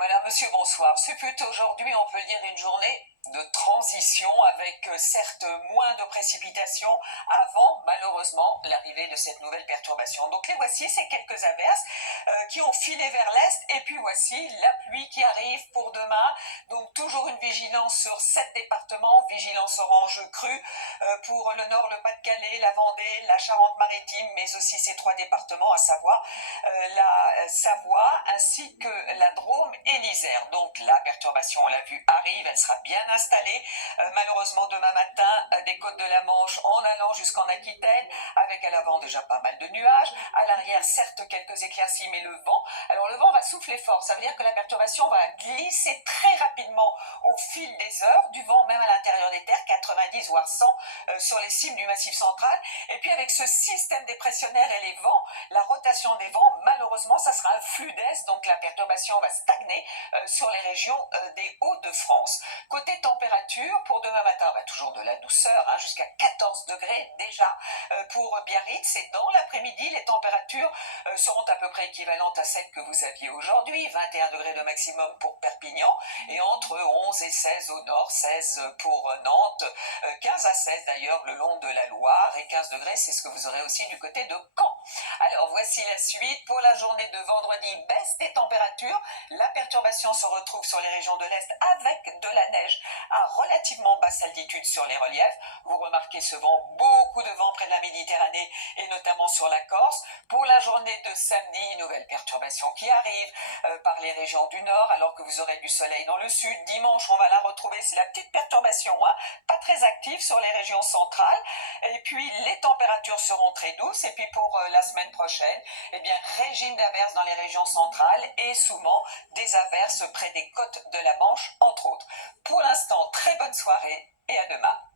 Madame, monsieur, bonsoir. Ce fut aujourd'hui, on peut le dire, une journée de transition avec certes moins de précipitations avant malheureusement l'arrivée de cette nouvelle perturbation. Donc les voici, ces quelques averses qui ont filé vers l'est et puis voici la pluie qui arrive pour demain. Donc toujours une vigilance sur 7 départements, vigilance orange crue pour le nord, le Pas-de-Calais, la Vendée, la Charente-Maritime, mais aussi ces 3 départements, à savoir la Savoie ainsi que la Drôme et l'Isère. Donc la perturbation, on l'a vu, arrive, elle sera bien installée. Malheureusement demain matin, des côtes de la Manche en allant jusqu'en Aquitaine, avec à l'avant déjà pas mal de nuages. À l'arrière, certes, quelques éclaircies, mais le vent. Alors le vent va souffler fort, ça veut dire que la perturbation va glisser très rapidement au fil des heures, du vent même à l'intérieur des terres, 90 voire 100 sur les cimes du Massif central. Et puis avec ce système dépressionnaire et les vents, la rotation des vents, malheureusement, ça sera un flux d'est, donc la perturbation va stagner sur les régions des Hauts-de-France. Côté température, pour demain matin, toujours de la douceur, jusqu'à 14 degrés déjà pour Biarritz. Et dans l'après-midi, les températures seront à peu près équivalentes à celles que vous aviez aujourd'hui, 21 degrés de maximum pour Perpignan, et entre 11 et 16 au nord, 16 pour Nantes, 15 à 16 d'ailleurs le long de la Loire, et 15 degrés, c'est ce que vous aurez aussi du côté de Caen. Alors voici la suite. Pour la journée de vendredi, baisse des températures. La perturbation se retrouve sur les régions de l'Est avec de la neige à relativement basse altitude sur les reliefs. Vous remarquez ce vent, beaucoup de vent près de la Méditerranée et notamment sur la Corse. Pour la journée de samedi, nouvelle perturbation qui arrive par les régions du nord alors que vous aurez du soleil dans le sud. Dimanche, on va la retrouver, c'est la petite perturbation, pas très active sur les régions centrales. Et puis les températures seront très douces. Et puis pour la semaine prochaine, régime d'averses dans les régions centrales et souvent des averses près des côtes de la Manche, entre autres. Pour l'instant, très bonne soirée et à demain.